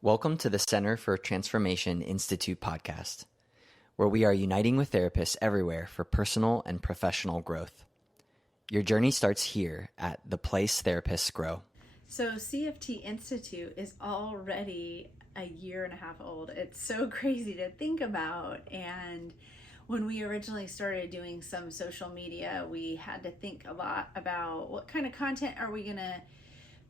Welcome to the Center for Transformation Institute podcast, where we are uniting with therapists everywhere for personal and professional growth. Your journey starts here at the place therapists grow. So CFT Institute is already a year and a half old. It's so crazy to think about. And when we originally started doing some social media, we had to think a lot about what kind of content are we going to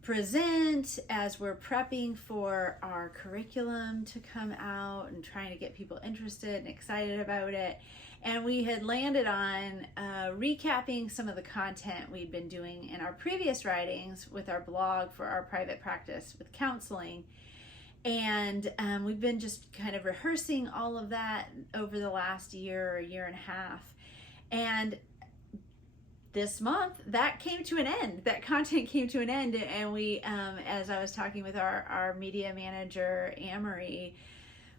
present as we're prepping for our curriculum to come out and trying to get people interested and excited about it. And we had landed on recapping some of the content we'd been doing in our previous writings with our blog for our private practice with counseling. And we've been just kind of rehearsing all of that over the last year or year and a half. And this month, that came to an end. That content came to an end. And we, as I was talking with our media manager, Amory,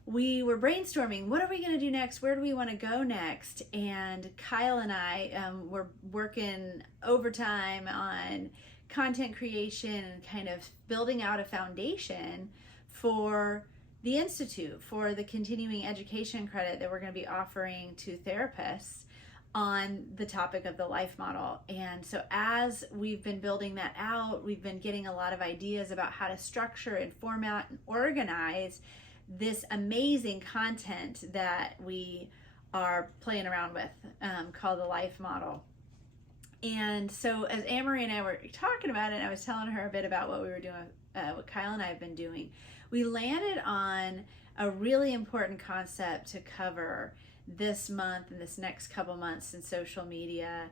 we were brainstorming, what are we going to do next? Where do we want to go next? And Kyle and I were working overtime on content creation and kind of building out a foundation for the Institute, for the continuing education credit that we're going to be offering to therapists on the topic of the life model. And so as we've been building that out, we've been getting a lot of ideas about how to structure and format and organize this amazing content that we are playing around with called the life model. And so as Amory and I were talking about it, I was telling her a bit about what we were doing, what Kyle and I have been doing. We landed on a really important concept to cover this month and this next couple months in social media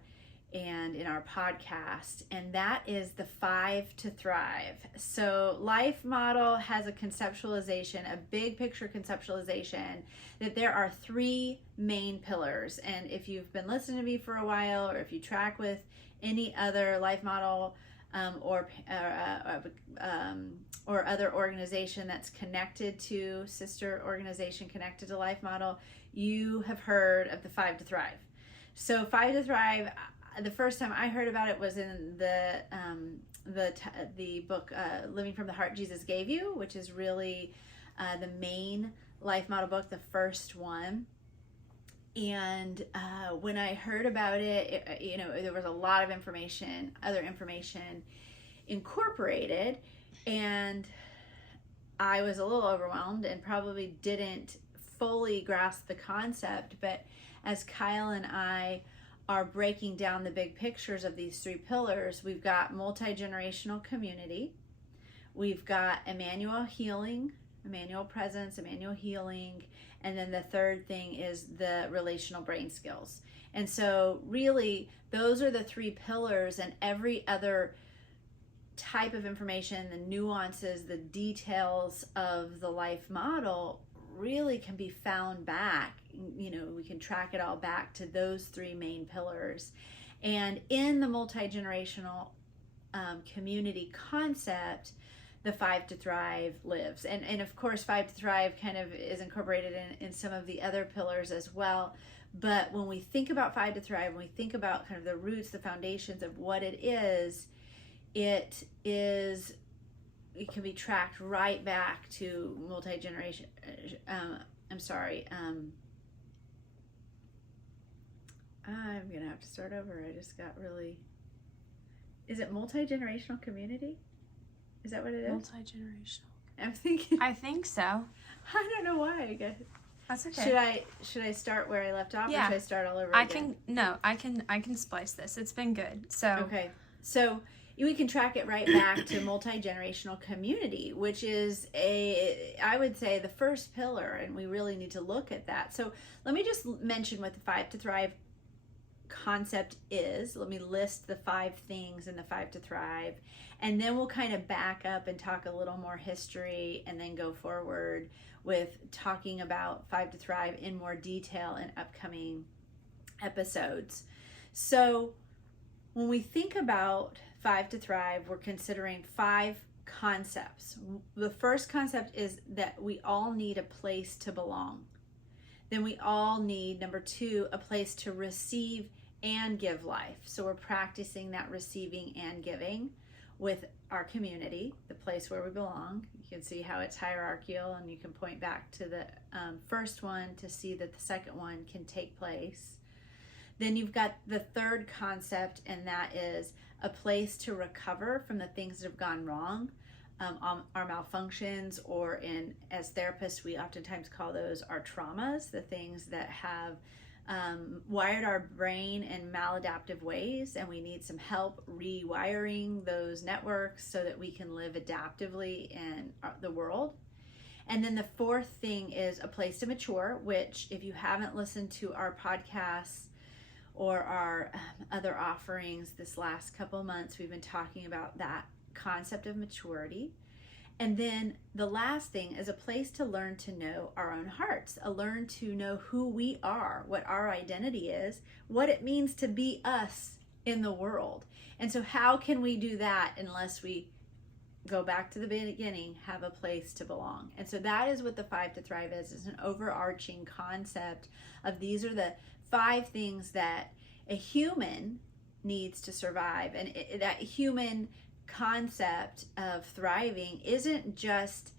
and in our podcast, and that is the 5 to Thrive. So life model has a conceptualization, a big picture conceptualization, that there are 3 main pillars. And if you've been listening to me for a while, or if you track with any other life model or other organization that's connected to, sister organization connected to life model, you have heard of the 5 to Thrive. So 5 to Thrive, the first time I heard about it was in the book Living from the Heart Jesus Gave You, which is really the main life model book, the first one. And when I heard about it, there was a lot of information, other information incorporated, and I was a little overwhelmed and probably didn't fully grasp the concept. But as Kyle and I are breaking down the big pictures of these 3 pillars, we've got multi-generational community, we've got Emmanuel healing, Emmanuel presence, Emmanuel healing, and then the third thing is the relational brain skills. And so really those are the 3 pillars, and every other type of information, the nuances, the details of the life model really can be found back. We can track it all back to those 3 main pillars. And in the multi-generational community concept, the 5 to Thrive lives. And of course, 5 to Thrive kind of is incorporated in some of the other pillars as well. But when we think about 5 to Thrive, when we think about kind of the roots, the foundations of what it can be tracked right back to multi-generation. I'm gonna have to start over. I just got really. Is it multi-generational community? Is that what it is? Multi-generational. I'm thinking. I think so. I don't know why. I guess. That's okay. Should I start where I left off, Yeah. or should I start all over again? I can splice this. It's been good. So okay. So we can track it right back to multi-generational community, which is I would say the first pillar, and we really need to look at that. So let me just mention what the 5 to Thrive concept is. Let me list the 5 things in the 5 to Thrive, and then we'll kind of back up and talk a little more history, and then go forward with talking about 5 to Thrive in more detail in upcoming episodes. So when we think about 5 to Thrive, we're considering 5 concepts. The first concept is that we all need a place to belong. Then we all need, number 2, a place to receive and give life. So we're practicing that receiving and giving. with our community, the place where we belong. You can see how it's hierarchical, and you can point back to the first one to see that the second one can take place. Then you've got the third concept, and that is a place to recover from the things that have gone wrong, our malfunctions, or as therapists, we oftentimes call those our traumas, the things that have wired our brain in maladaptive ways, and we need some help rewiring those networks so that we can live adaptively in the world. And then the fourth thing is a place to mature, which if you haven't listened to our podcasts or our other offerings this last couple of months, we've been talking about that concept of maturity. And then the last thing is a place to learn to know our own hearts, learn to know who we are, what our identity is, what it means to be us in the world. And so how can we do that unless we go back to the beginning, have a place to belong? And so that is what the 5 to Thrive is. It's an overarching concept of these are the 5 things that a human needs to survive. And that human concept of thriving isn't just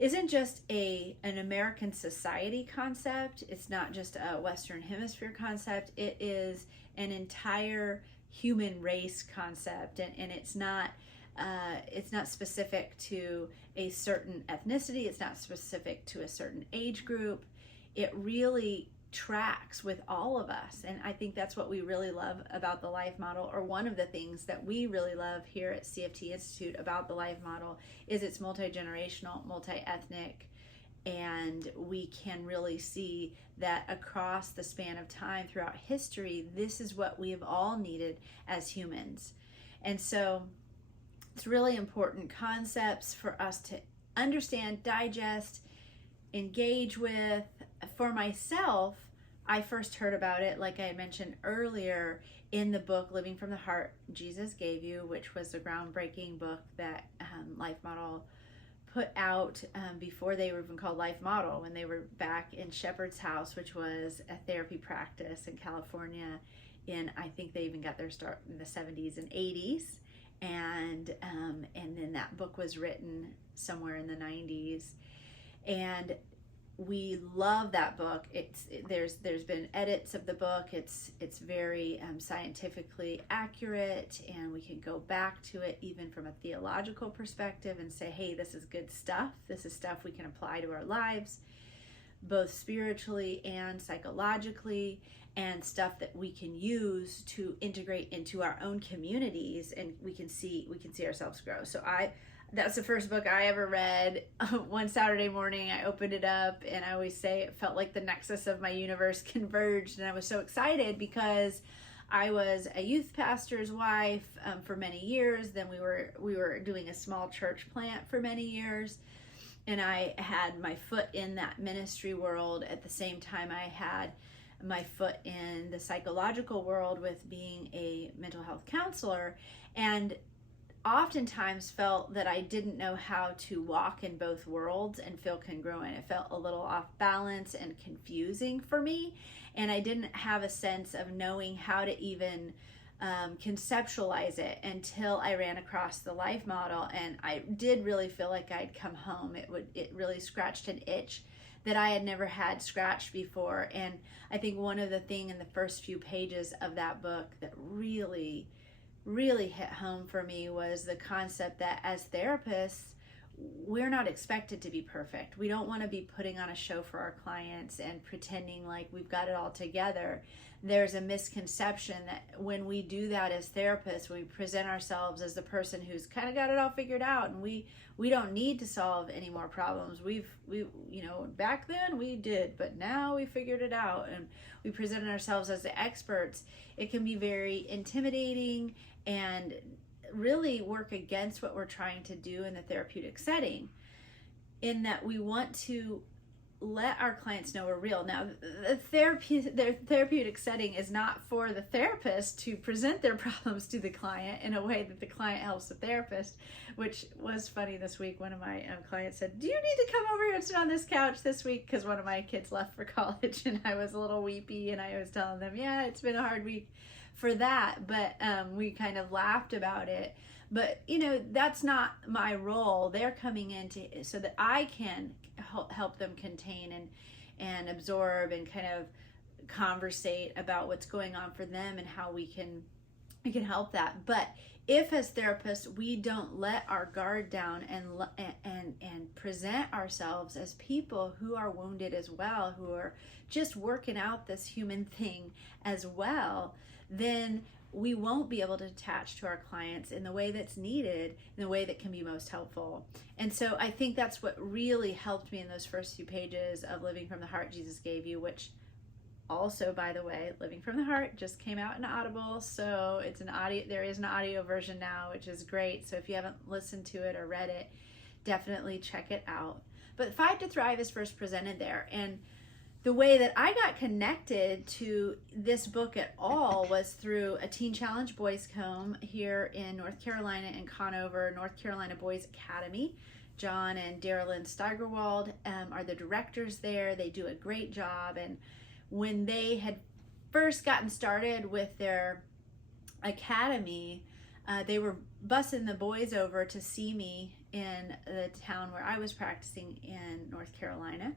an American society concept. It's not just a Western Hemisphere concept. It is an entire human race concept, and it's not specific to a certain ethnicity. It's not specific to a certain age group. It really tracks with all of us, and I think that's what we really love about the life model, or one of the things that we really love here at CFT Institute about the life model is it's multi-generational, multi-ethnic, and we can really see that across the span of time throughout history, this is what we have all needed as humans. And so it's really important concepts for us to understand, digest, engage with. For myself, I first heard about it, like I had mentioned earlier, in the book Living from the Heart Jesus Gave You, which was a groundbreaking book that Life Model put out before they were even called Life Model, when they were back in Shepherd's House, which was a therapy practice in California. I think they even got their start in the 70s and 80s. And then that book was written somewhere in the 90s. And we love that book. There's been edits of the book. It's very scientifically accurate, and we can go back to it even from a theological perspective and say, hey, this is good stuff. This is stuff we can apply to our lives, both spiritually and psychologically, and stuff that we can use to integrate into our own communities, and we can see ourselves grow. So that's the first book I ever read. One Saturday morning, I opened it up, and I always say it felt like the nexus of my universe converged, and I was so excited because I was a youth pastor's wife for many years. Then we were doing a small church plant for many years, and I had my foot in that ministry world at the same time I had my foot in the psychological world with being a mental health counselor, and oftentimes felt that I didn't know how to walk in both worlds and feel congruent. It felt a little off balance and confusing for me, and I didn't have a sense of knowing how to even conceptualize it until I ran across the life model, and I did really feel like I'd come home. It really scratched an itch that I had never had scratched before. And I think one of the things in the first few pages of that book that really hit home for me was the concept that as therapists, we're not expected to be perfect. We don't want to be putting on a show for our clients and pretending like we've got it all together. There's a misconception that when we do that as therapists, we present ourselves as the person who's kind of got it all figured out, and we don't need to solve any more problems. We back then we did, but now we figured it out, and we presented ourselves as the experts. It can be very intimidating and really work against what we're trying to do in the therapeutic setting, in that we want to let our clients know we're real. Now, their therapeutic setting is not for the therapist to present their problems to the client in a way that the client helps the therapist, which was funny this week. One of my clients said, do you need to come over here and sit on this couch this week? Because one of my kids left for college, and I was a little weepy, and I was telling them, yeah, it's been a hard week for that, but we kind of laughed about it. But, that's not my role. They're coming in so that I can help them contain and absorb and kind of conversate about what's going on for them and how we can help that. But if as therapists we don't let our guard down and present ourselves as people who are wounded as well, who are just working out this human thing as well, then we won't be able to attach to our clients in the way that's needed, in the way that can be most helpful. And so I think that's what really helped me in those first few pages of Living from the Heart Jesus Gave You, which also, by the way, Living from the Heart just came out in Audible, so it's an audio. There is an audio version now, which is great. So if you haven't listened to it or read it, definitely check it out. But 5 to Thrive is first presented there, and the way that I got connected to this book at all was through a Teen Challenge Boys Home here in North Carolina, in Conover, North Carolina Boys Academy. John and Darylyn Steigerwald are the directors there. They do a great job, and when they had first gotten started with their academy, they were bussing the boys over to see me in the town where I was practicing in North Carolina.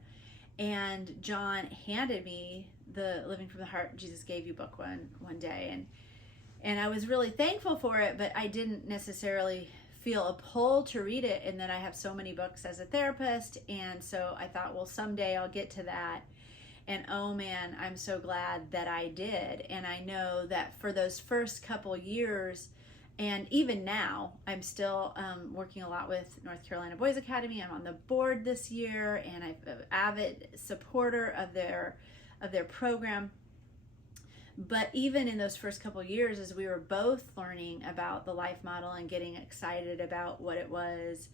And John handed me the Living from the Heart Jesus Gave You book one day. And I was really thankful for it, but I didn't necessarily feel a pull to read it. And then I have so many books as a therapist. And so I thought, well, someday I'll get to that. And oh man, I'm so glad that I did. And I know that for those first couple years, and even now, I'm still working a lot with North Carolina Boys Academy. I'm on the board this year, and I'm an avid supporter of their program. But even in those first couple years, as we were both learning about the life model and getting excited about what it was,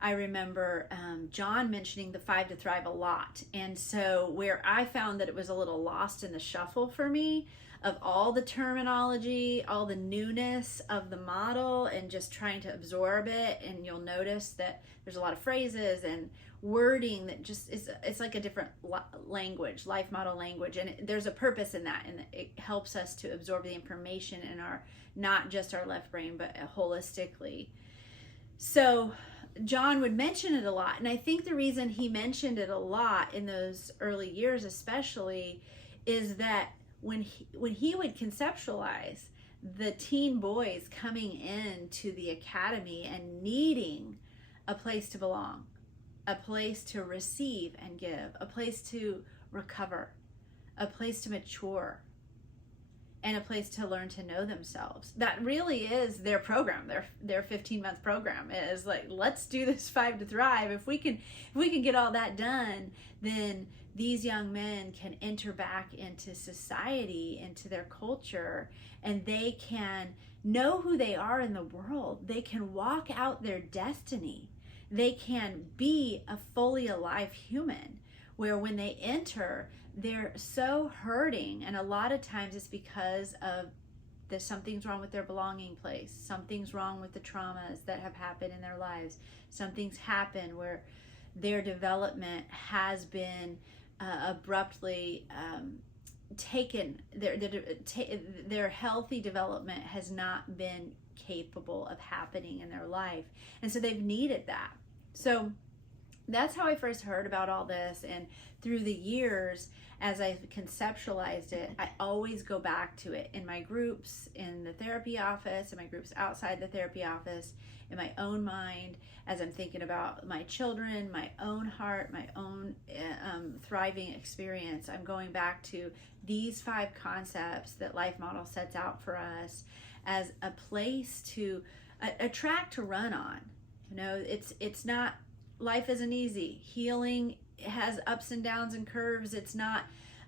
I remember John mentioning the 5 to Thrive a lot. And so where I found that it was a little lost in the shuffle for me of all the terminology, all the newness of the model, and just trying to absorb it, and you'll notice that there's a lot of phrases and wording that just it's like a different language, life model language, and there's a purpose in that, and it helps us to absorb the information in our, not just our left brain, but holistically. So John would mention it a lot, and I think the reason he mentioned it a lot in those early years especially is that when he would conceptualize the teen boys coming into the academy and needing a place to belong, a place to receive and give, a place to recover, a place to mature, and a place to learn to know themselves. That really is their program. Their 15-month program is like, let's do this 5 to Thrive. If we can get all that done, then these young men can enter back into society, into their culture, and they can know who they are in the world. They can walk out their destiny. They can be a fully alive human, where when they enter, they're so hurting, and a lot of times it's because of something's wrong with their belonging place, something's wrong with the traumas that have happened in their lives, something's happened where their development has been abruptly taken, their healthy development has not been capable of happening in their life, and so they've needed that. So that's how I first heard about all this, and through the years, as I conceptualized it, I always go back to it in my groups, in the therapy office, in my groups outside the therapy office, in my own mind, as I'm thinking about my children, my own heart, my own thriving experience. I'm going back to these 5 concepts that Life Model sets out for us as a place to, a track to run on. You know, it's not, life isn't easy. Healing has ups and downs and curves. It's not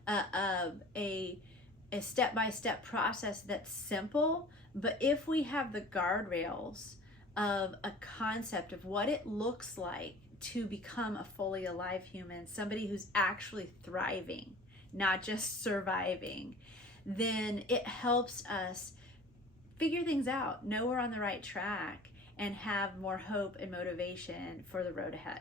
a step-by-step process that's simple, but if we have the guardrails of a concept of what it looks like to become a fully alive human, somebody who's actually thriving, not just surviving, then it helps us figure things out, know we're on the right track, and have more hope and motivation for the road ahead.